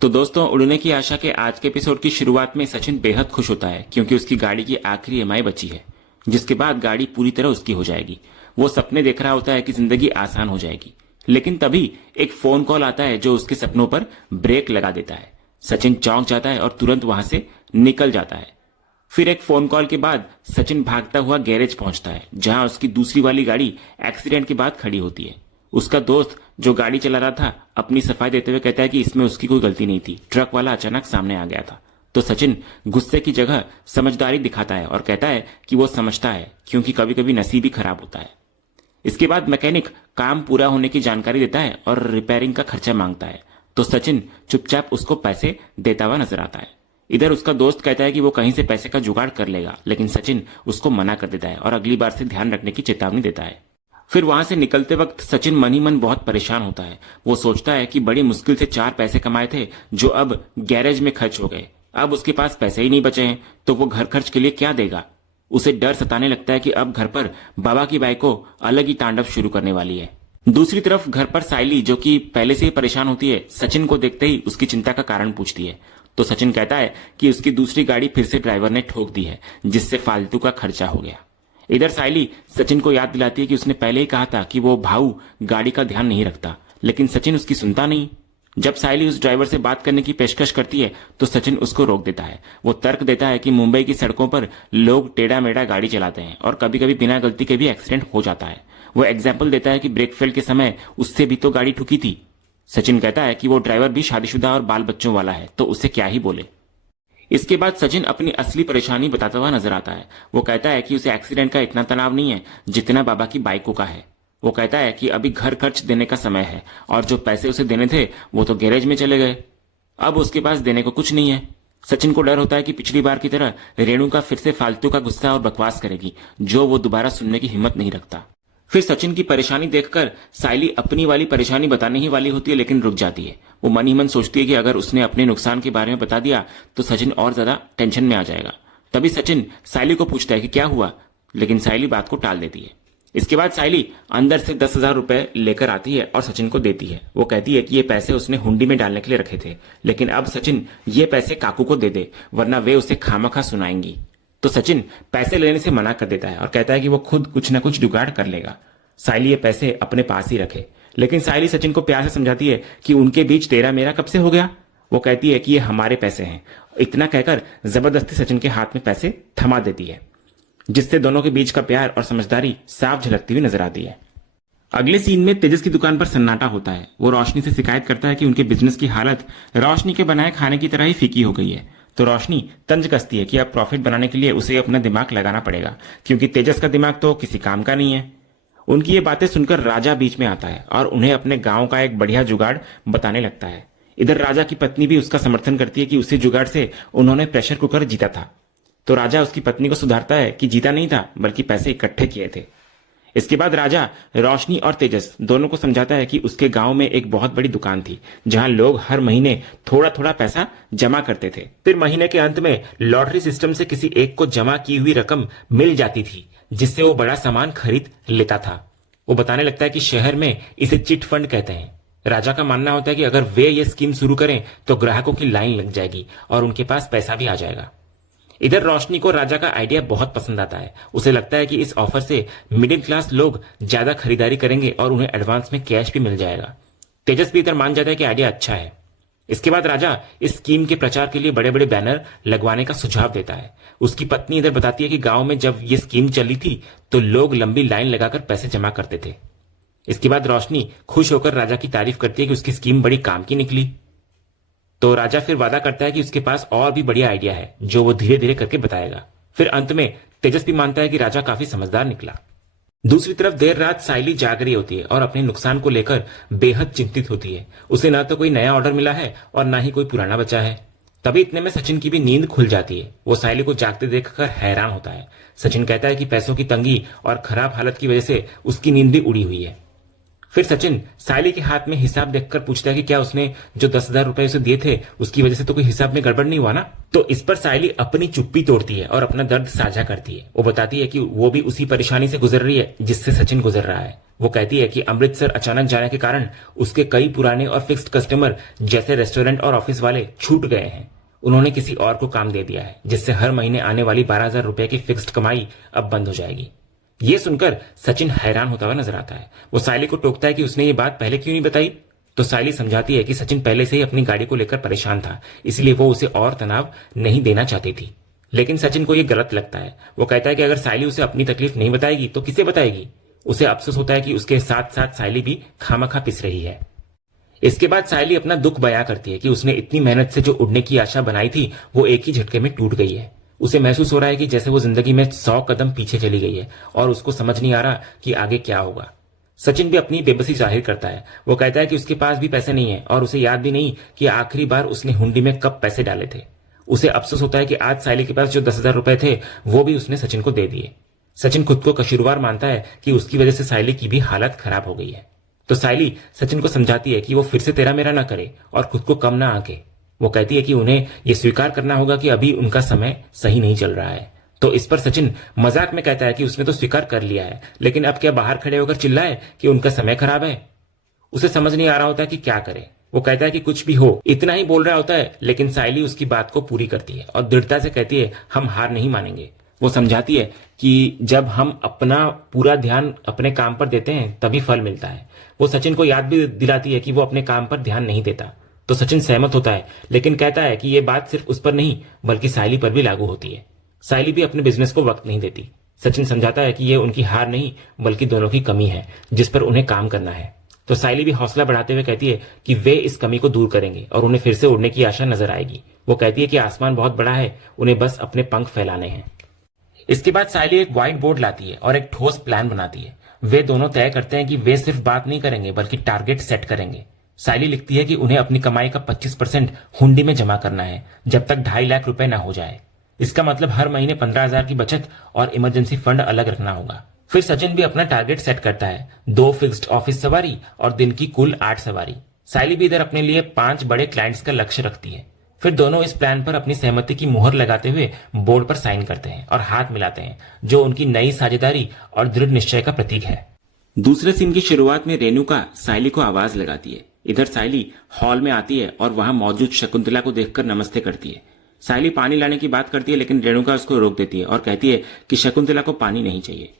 तो दोस्तों, उड़ने की आशा के आज के एपिसोड की शुरुआत में सचिन बेहद खुश होता है क्योंकि उसकी गाड़ी की आखिरी ईएमआई बची है, जिसके बाद गाड़ी पूरी तरह उसकी हो जाएगी। वो सपने देख रहा होता है कि जिंदगी आसान हो जाएगी, लेकिन तभी एक फोन कॉल आता है जो उसके सपनों पर ब्रेक लगा देता है। सचिन चौंक जाता है और तुरंत वहां से निकल जाता है। फिर एक फोन कॉल के बाद सचिन भागता हुआ गैरेज पहुंचता है, जहां उसकी दूसरी वाली गाड़ी एक्सीडेंट के बाद खड़ी होती है। उसका दोस्त जो गाड़ी चला रहा था अपनी सफाई देते हुए कहता है कि इसमें उसकी कोई गलती नहीं थी, ट्रक वाला अचानक सामने आ गया था। तो सचिन गुस्से की जगह समझदारी दिखाता है और कहता है कि वो समझता है क्योंकि कभी कभी नसीब ही खराब होता है। इसके बाद मैकेनिक काम पूरा होने की जानकारी देता है और रिपेयरिंग का खर्चा मांगता है। तो सचिन चुपचाप उसको पैसे देता हुआ नजर आता है। इधर उसका दोस्त कहता है कि वो कहीं से पैसे का जुगाड़ कर लेगा, लेकिन सचिन उसको मना कर देता है और अगली बार से ध्यान रखने की चेतावनी देता है। फिर वहां से निकलते वक्त सचिन मन ही मन बहुत परेशान होता है। वो सोचता है कि बड़ी मुश्किल से 4 पैसे कमाए थे जो अब गैरेज में खर्च हो गए। अब उसके पास पैसे ही नहीं बचे हैं तो वो घर खर्च के लिए क्या देगा। उसे डर सताने लगता है कि अब घर पर बाबा की बाई को अलग ही तांडव शुरू करने वाली है। दूसरी तरफ घर पर साइली, जो कि पहले से ही परेशान होती है, सचिन को देखते ही उसकी चिंता का कारण पूछती है। तो सचिन कहता है कि उसकी दूसरी गाड़ी फिर से ड्राइवर ने ठोक दी है, जिससे फालतू का खर्चा हो गया। इधर साइली सचिन को याद दिलाती है कि उसने पहले ही कहा था कि वो भाऊ गाड़ी का ध्यान नहीं रखता, लेकिन सचिन उसकी सुनता नहीं। जब साइली उस ड्राइवर से बात करने की पेशकश करती है तो सचिन उसको रोक देता है। वो तर्क देता है कि मुंबई की सड़कों पर लोग टेढ़ा मेढ़ा गाड़ी चलाते हैं और कभी कभी बिना गलती के भी एक्सीडेंट हो जाता है। वो एग्जाम्पल देता है कि ब्रेक फेल के समय उससे भी तो गाड़ी ठुकी थी। सचिन कहता है कि वो ड्राइवर भी शादीशुदा और बाल बच्चों वाला है, तो उसे क्या ही बोले। इसके बाद सचिन अपनी असली परेशानी बताता हुआ नजर आता है। वो कहता है कि उसे एक्सीडेंट का इतना तनाव नहीं है जितना बाबा की बाइकों का है। वो कहता है कि अभी घर खर्च देने का समय है और जो पैसे उसे देने थे वो तो गैरेज में चले गए। अब उसके पास देने को कुछ नहीं है। सचिन को डर होता है कि पिछली बार की तरह रेणुका फिर से फालतू का गुस्सा और बकवास करेगी, जो वो दोबारा सुनने की हिम्मत नहीं रखता। फिर सचिन की परेशानी देखकर साइली अपनी वाली परेशानी बताने ही वाली होती है, लेकिन रुक जाती है। वो मन ही मन सोचती है कि अगर उसने अपने नुकसान के बारे में बता दिया तो सचिन और ज्यादा टेंशन में आ जाएगा। तभी सचिन साइली को पूछता है कि क्या हुआ, लेकिन साइली बात को टाल देती है। इसके बाद साइली अंदर से 10,000 रुपए लेकर आती है और सचिन को देती है। वो कहती है कि ये पैसे उसने हुंडी में डालने के लिए रखे थे, लेकिन अब सचिन ये पैसे काकू को दे दे, वरना वे उसे खामखा सुनाएंगी। तो सचिन पैसे लेने से मना कर देता है और कहता है कि वो खुद कुछ न कुछ जुगाड़ कर लेगा, साइली ये पैसे अपने पास ही रखे। लेकिन साइली सचिन को प्यार से समझाती है कि उनके बीच तेरा मेरा कब से हो गया। वो कहती है कि ये हमारे पैसे हैं। इतना कहकर जबरदस्ती सचिन के हाथ में पैसे थमा देती है, जिससे दोनों के बीच का प्यार और समझदारी साफ झलकती हुई नजर आती है। अगले सीन में तेजस की दुकान पर सन्नाटा होता है। वो रोशनी से शिकायत करता है कि उनके बिजनेस की हालत रोशनी के बनाए खाने की तरह ही फीकी हो गई है। तो रोशनी तंज कसती है कि अब प्रॉफिट बनाने के लिए उसे अपना दिमाग लगाना पड़ेगा, क्योंकि तेजस का दिमाग तो किसी काम का नहीं है। उनकी ये बातें सुनकर राजा बीच में आता है और उन्हें अपने गांव का एक बढ़िया जुगाड़ बताने लगता है। इधर राजा की पत्नी भी उसका समर्थन करती है कि उसी जुगाड़ से उन्होंने प्रेशर कुकर जीता था। तो राजा उसकी पत्नी को सुधारता है कि जीता नहीं था, बल्कि पैसे इकट्ठे किए थे। इसके बाद राजा रोशनी और तेजस दोनों को समझाता है कि उसके गांव में एक बहुत बड़ी दुकान थी, जहां लोग हर महीने थोड़ा थोड़ा पैसा जमा करते थे। फिर महीने के अंत में लॉटरी सिस्टम से किसी एक को जमा की हुई रकम मिल जाती थी, जिससे वो बड़ा सामान खरीद लेता था। वो बताने लगता है कि शहर में इसे चिट फंड कहते हैं। राजा का मानना होता है कि अगर वे ये स्कीम शुरू करें तो ग्राहकों की लाइन लग जाएगी और उनके पास पैसा भी आ जाएगा। इधर रोशनी को राजा का आइडिया बहुत पसंद आता है। उसे लगता है कि इस ऑफर से मिडिल क्लास लोग ज्यादा खरीदारी करेंगे और उन्हें एडवांस में कैश भी मिल जाएगा। तेजस भी इधर मान जाता है कि आइडिया अच्छा है। इसके बाद राजा इस स्कीम के प्रचार के लिए बड़े बड़े बैनर लगवाने का सुझाव देता है। उसकी पत्नी इधर बताती है कि गांव में जब ये स्कीम चली थी तो लोग लंबी लाइन लगाकर पैसे जमा करते थे। इसके बाद रोशनी खुश होकर राजा की तारीफ करती है कि उसकी स्कीम बड़ी काम की निकली। तो राजा फिर वादा करता है कि उसके पास और भी बढ़िया आइडिया है, जो वो धीरे धीरे करके बताएगा। फिर अंत में तेजस भी मानता है कि राजा काफी समझदार निकला। दूसरी तरफ देर रात साइली जाग रही होती है और अपने नुकसान को लेकर बेहद चिंतित होती है। उसे ना तो कोई नया ऑर्डर मिला है और ना ही कोई पुराना बचा है। तभी इतने में सचिन की भी नींद खुल जाती है। वो साइली को जागते देखकर हैरान होता है। सचिन कहता है कि पैसों की तंगी और खराब हालत की वजह से उसकी नींद भी उड़ी हुई है। फिर सचिन सायली के हाथ में हिसाब देखकर पूछता है कि क्या उसने जो 10,000 रुपए उसे दिए थे उसकी वजह से तो कोई हिसाब में गड़बड़ नहीं हुआ ना। तो इस पर सायली अपनी चुप्पी तोड़ती है और अपना दर्द साझा करती है। वो बताती है कि वो भी उसी परेशानी से गुजर रही है जिससे सचिन गुजर रहा है। वो कहती है कि अमृतसर अचानक जाने के कारण उसके कई पुराने और फिक्स्ड कस्टमर जैसे रेस्टोरेंट और ऑफिस वाले छूट गए हैं। उन्होंने किसी और को काम दे दिया है, जिससे हर महीने आने वाली 12,000 रुपए की फिक्स्ड कमाई अब बंद हो जाएगी। ये सुनकर सचिन हैरान होता हुआ नजर आता है। वो सायली को टोकता है कि उसने ये बात पहले क्यों नहीं बताई। तो सायली समझाती है कि सचिन पहले से ही अपनी गाड़ी को लेकर परेशान था, इसलिए वो उसे और तनाव नहीं देना चाहती थी। लेकिन सचिन को यह गलत लगता है। वो कहता है कि अगर सायली उसे अपनी तकलीफ नहीं बताएगी तो किसे बताएगी। उसे अफसोस होता है कि उसके साथ साथ सायली भी खामखा पिस रही है। इसके बाद सायली अपना दुख बयां करती है कि उसने इतनी मेहनत से जो उड़ने की आशा बनाई थी वो एक ही झटके में टूट गई है। उसे महसूस हो रहा है कि जैसे वो जिंदगी में 100 कदम पीछे चली गई है और उसको समझ नहीं आ रहा कि आगे क्या होगा। सचिन भी अपनी बेबसी जाहिर करता है। वो कहता है कि उसके पास भी पैसे नहीं है और उसे याद भी नहीं कि आखिरी बार उसने हुंडी में कब पैसे डाले थे। उसे अफसोस होता है कि आज सायली के पास जो 10,000 रुपए थे वो भी उसने सचिन को दे दिए। सचिन खुद को कसूरवार मानता है कि उसकी वजह से सायली की भी हालत खराब हो गई है। तो सायली सचिन को समझाती है कि वो फिर से तेरा मेरा ना करे और खुद को कम ना आके। वो कहती है कि उन्हें यह स्वीकार करना होगा कि अभी उनका समय सही नहीं चल रहा है। तो इस पर सचिन मजाक में कहता है कि उसने तो स्वीकार कर लिया है, लेकिन अब क्या बाहर खड़े होकर चिल्लाए कि उनका समय खराब है। उसे समझ नहीं आ रहा होता कि क्या करे। वो कहता है कि कुछ भी हो, इतना ही बोल रहा होता है, लेकिन सायली उसकी बात को पूरी करती है और दृढ़ता से कहती है हम हार नहीं मानेंगे। वो समझाती है कि जब हम अपना पूरा ध्यान अपने काम पर देते हैं तभी फल मिलता है। वो सचिन को याद भी दिलाती है कि वो अपने काम पर ध्यान नहीं देता। तो सचिन सहमत होता है, लेकिन कहता है कि यह बात सिर्फ उस पर नहीं बल्कि सायली पर भी लागू होती है। सायली भी अपने बिजनेस को वक्त नहीं देती। सचिन समझाता है कि यह उनकी हार नहीं बल्कि दोनों की कमी है जिस पर उन्हें काम करना है। तो सायली भी हौसला बढ़ाते हुए कहती है कि वे इस कमी को दूर करेंगे और उन्हें फिर से उड़ने की आशा नजर आएगी। वो कहती है कि आसमान बहुत बड़ा है, उन्हें बस अपने पंख फैलाने हैं। इसके बाद सायली एक व्हाइट बोर्ड लाती है और एक ठोस प्लान बनाती है। वे दोनों तय करते हैं कि वे सिर्फ बात नहीं करेंगे बल्कि टारगेट सेट करेंगे। सायली लिखती है कि उन्हें अपनी कमाई का 25% हुंडी में जमा करना है जब तक 2.5 लाख रुपए ना हो जाए। इसका मतलब हर महीने 15,000 की बचत और इमरजेंसी फंड अलग रखना होगा। फिर सचिन भी अपना टारगेट सेट करता है, 2 फिक्स्ड ऑफिस सवारी और दिन की कुल 8 सवारी। सायली भी इधर अपने लिए 5 बड़े क्लाइंट्स का लक्ष्य रखती है। फिर दोनों इस प्लान पर अपनी सहमति की मुहर लगाते हुए बोर्ड पर साइन करते हैं और हाथ मिलाते हैं, जो उनकी नई साझेदारी और दृढ़ निश्चय का प्रतीक है। दूसरे सीन की शुरुआत में रेणुका सायली को आवाज लगाती है। इधर सायली हॉल में आती है और वहां मौजूद शकुंतला को देखकर नमस्ते करती है। सायली पानी लाने की बात करती है, लेकिन रेणुका उसको रोक देती है और कहती है कि शकुंतला को पानी नहीं चाहिए।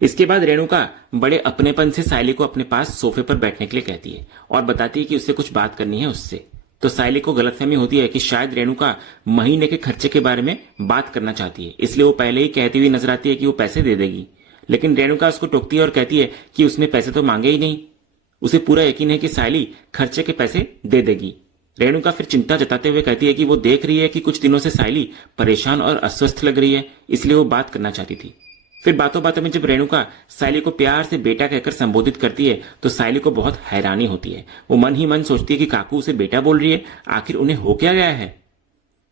इसके बाद रेणुका बड़े अपनेपन से सायली को अपने पास सोफे पर बैठने के लिए कहती है और बताती है कि उससे कुछ बात करनी है उससे। तो सायली को गलतफहमी होती है कि शायद रेणुका महीने के खर्चे के बारे में बात करना चाहती है, इसलिए वो पहले ही कहती हुई नजर आती है कि वो पैसे दे देगी। लेकिन रेणुका उसको टोकती है और कहती है कि उसने पैसे तो मांगे ही नहीं। उसे पूरा यकीन है कि सायली खर्चे के पैसे दे देगी। रेणुका फिर चिंता जताते हुए कहती है कि वो देख रही है कि कुछ दिनों से सायली परेशान और अस्वस्थ लग रही है, इसलिए वो बात करना चाहती थी। फिर बातों बातों में जब रेणुका सायली को प्यार से बेटा कहकर संबोधित करती है तो सायली को बहुत हैरानी होती है। वो मन ही मन सोचती है कि काकू उसे बेटा बोल रही है, आखिर उन्हें हो क्या गया है।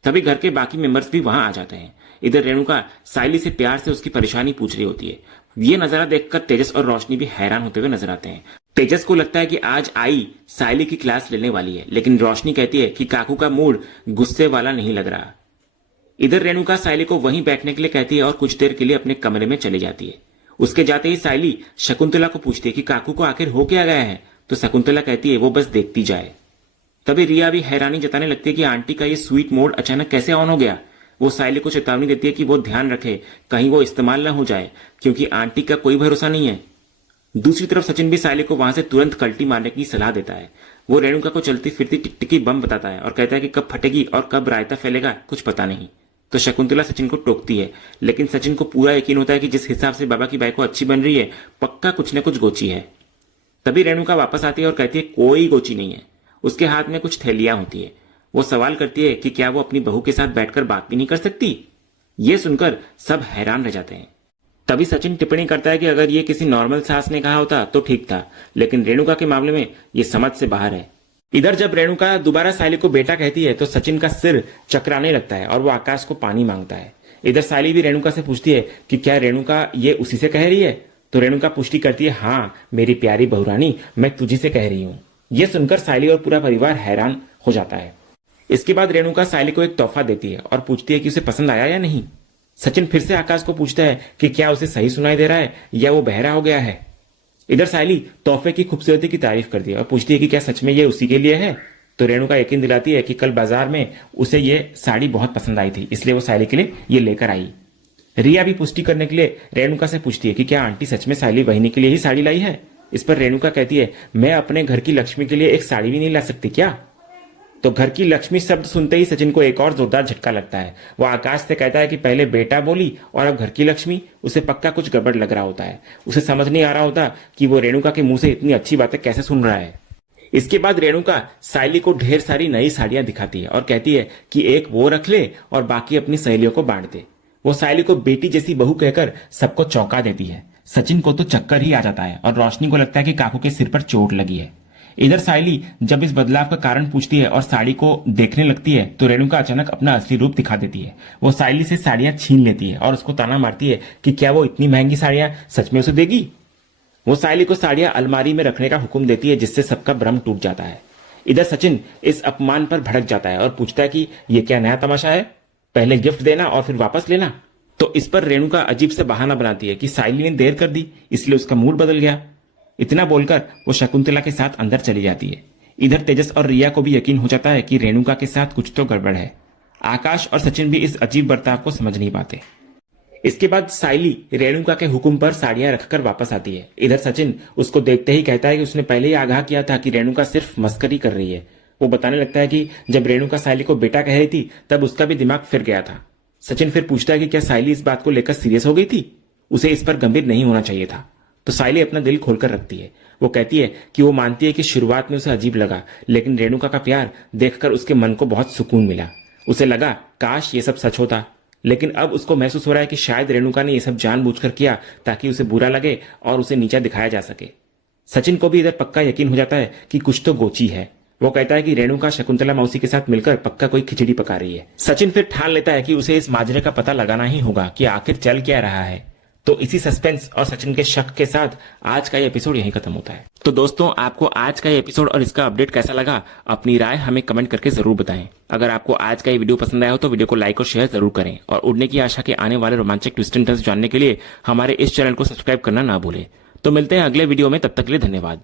तभी घर के बाकी मेंबर्स भी वहां आ जाते हैं। इधर रेणुका सायली से प्यार से उसकी परेशानी पूछ रही होती है। ये नजारा देखकर तेजस और रोशनी भी हैरान होते हुए नजर आते हैं। तेजस को लगता है कि आज आई सायली की क्लास लेने वाली है, लेकिन रोशनी कहती है कि काकू का मूड गुस्से वाला नहीं लग रहा। इधर रेणुका सायली को वहीं बैठने के लिए कहती है और कुछ देर के लिए अपने कमरे में चली जाती है। उसके जाते ही सायली शकुंतला को पूछती है कि काकू को आखिर हो क्या गया है। तो शकुंतला कहती है वो बस देखती जाए। तभी रिया भी हैरानी जताने लगती है कि आंटी का ये स्वीट मोड अचानक कैसे ऑन हो गया। वो सायली को चेतावनी देती है कि वो ध्यान रखे कहीं वो इस्तेमाल न हो जाए, क्योंकि आंटी का कोई भरोसा नहीं है। दूसरी तरफ सचिन भी सायली को वहां से तुरंत कल्टी मारने की सलाह देता है। वो रेणुका को चलती फिरती टिकटिकी बम बताता है और कहता है कि कब फटेगी और कब रायता फैलेगा कुछ पता नहीं। तो शकुंतला सचिन को टोकती है, लेकिन सचिन को पूरा यकीन होता है कि जिस हिसाब से बाबा की बाइक को अच्छी बन रही है पक्का कुछ न कुछ गोची है। तभी रेणुका वापस आती है और कहती है कोई गोची नहीं है। उसके हाथ में कुछ थैलियां होती है। वो सवाल करती है कि क्या वो अपनी बहू के साथ बैठकर बात भी नहीं कर सकती। ये सुनकर सब हैरान रह जाते हैं। तभी सचिन टिप्पणी करता है कि अगर ये किसी नॉर्मल सास ने कहा होता तो ठीक था, लेकिन रेणुका के मामले में ये समझ से बाहर है। इधर जब रेणुका दोबारा सायली को बेटा कहती है तो सचिन का सिर चकराने लगता है और वो आकाश को पानी मांगता है। इधर सायली भी रेणुका से पूछती है कि क्या रेणुका ये उसी से कह रही है। तो रेणुका पुष्टि करती है, हाँ मेरी प्यारी बहुरानी, मैं तुझी से कह रही हूँ। यह सुनकर सायली और पूरा परिवार हैरान हो जाता है। इसके बाद रेणुका सायली को एक तोहफा देती है और पूछती है कि उसे पसंद आया या नहीं। सचिन फिर से आकाश को पूछता है कि क्या उसे सही सुनाई दे रहा है या वो बहरा हो गया है। इधर सायली तोहफे की खूबसूरती की तारीफ करती है और पूछती है कि क्या सच में ये उसी के लिए है। तो रेणुका यकीन दिलाती है कि कल बाजार में उसे ये साड़ी बहुत पसंद आई थी, इसलिए वो सायली के लिए ये लेकर आई। रिया भी पुष्टि करने के लिए रेणुका से पूछती है कि क्या आंटी सच में सायली बहिनी के लिए ही साड़ी लाई है। इस पर रेणुका कहती है, मैं अपने घर की लक्ष्मी के लिए एक साड़ी भी नहीं ला सकती क्या। तो घर की लक्ष्मी शब्द सुनते ही सचिन को एक और जोरदार झटका लगता है। वो आकाश से कहता है कि पहले बेटा बोली और अब घर की लक्ष्मी। उसे पक्का कुछ गड़बड़ लग रहा होता है। उसे समझ नहीं आ रहा होता कि वो रेणुका के मुंह से इतनी अच्छी बातें कैसे सुन रहा है। इसके बाद रेणुका सायली को ढेर सारी नई साड़ियां दिखाती है और कहती है कि एक वो रख ले और बाकी अपनी सहेलियों को बांट दे। वो सायली को बेटी जैसी बहू कहकर सबको चौंका देती है। सचिन को तो चक्कर ही आ जाता है और रोशनी को लगता है कि काकू के सिर पर चोट लगी है। इधर सायली जब इस बदलाव का कारण पूछती है और साड़ी को देखने लगती है तो रेणुका अचानक अपना असली रूप दिखा देती है। वो सायली से साड़ियां छीन लेती है और उसको ताना मारती है कि क्या वो इतनी महंगी साड़ियां सच में उसे देगी। वो सायली को साड़ियां अलमारी में रखने का हुक्म देती है, जिससे सबका भ्रम टूट जाता है। इधर सचिन इस अपमान पर भड़क जाता है और पूछता है कि यह क्या नया तमाशा है, पहले गिफ्ट देना और फिर वापस लेना। तो इस पर रेणुका अजीब से बहाना बनाती है कि सायली ने देर कर दी इसलिए उसका मूड बदल गया। इतना बोलकर वो शकुंतला के साथ अंदर चली जाती है। इधर तेजस और रिया को भी यकीन हो जाता है कि रेणुका के साथ कुछ तो गड़बड़ है। आकाश और सचिन भी इस अजीब बर्ताव को समझ नहीं पाते। इसके बाद सायली रेणुका के हुक्म पर साड़ियां रखकर वापस आती है। इधर सचिन उसको देखते ही कहता है कि उसने पहले ही आगाह किया था कि रेणुका सिर्फ मस्करी कर रही है। वो बताने लगता है कि जब रेणुका सायली को बेटा कह रही थी तब उसका भी दिमाग फिर गया था। सचिन फिर पूछता है कि क्या सायली इस बात को लेकर सीरियस हो गई थी, उसे इस पर गंभीर नहीं होना चाहिए था। तो सायली अपना दिल खोलकर रखती है। वो कहती है कि वो मानती है कि शुरुआत में उसे अजीब लगा, लेकिन रेणुका का प्यार देखकर उसके मन को बहुत सुकून मिला। उसे लगा काश ये सब सच होता, लेकिन अब उसको महसूस हो रहा है कि शायद रेणुका ने ये सब जानबूझकर किया ताकि उसे बुरा लगे और उसे नीचा दिखाया जा सके। सचिन को भी इधर पक्का यकीन हो जाता है कि कुछ तो गोची है। वो कहता है कि रेणुका शकुंतला मौसी के साथ मिलकर पक्का कोई खिचड़ी पका रही है। सचिन फिर ठान लेता है कि उसे इस माजरे का पता लगाना ही होगा कि आखिर चल क्या रहा है। तो इसी सस्पेंस और सचिन के शक के साथ आज का ये एपिसोड यहीं खत्म होता है। तो दोस्तों, आपको आज का ये एपिसोड और इसका अपडेट कैसा लगा, अपनी राय हमें कमेंट करके जरूर बताएं। अगर आपको आज का ये वीडियो पसंद आया हो तो वीडियो को लाइक और शेयर जरूर करें और उड़ने की आशा के आने वाले रोमांचक ट्विस्ट एंड टर्न्स जानने के लिए हमारे इस चैनल को सब्सक्राइब करना ना भूलें। तो मिलते हैं अगले वीडियो में, तब तक के लिए धन्यवाद।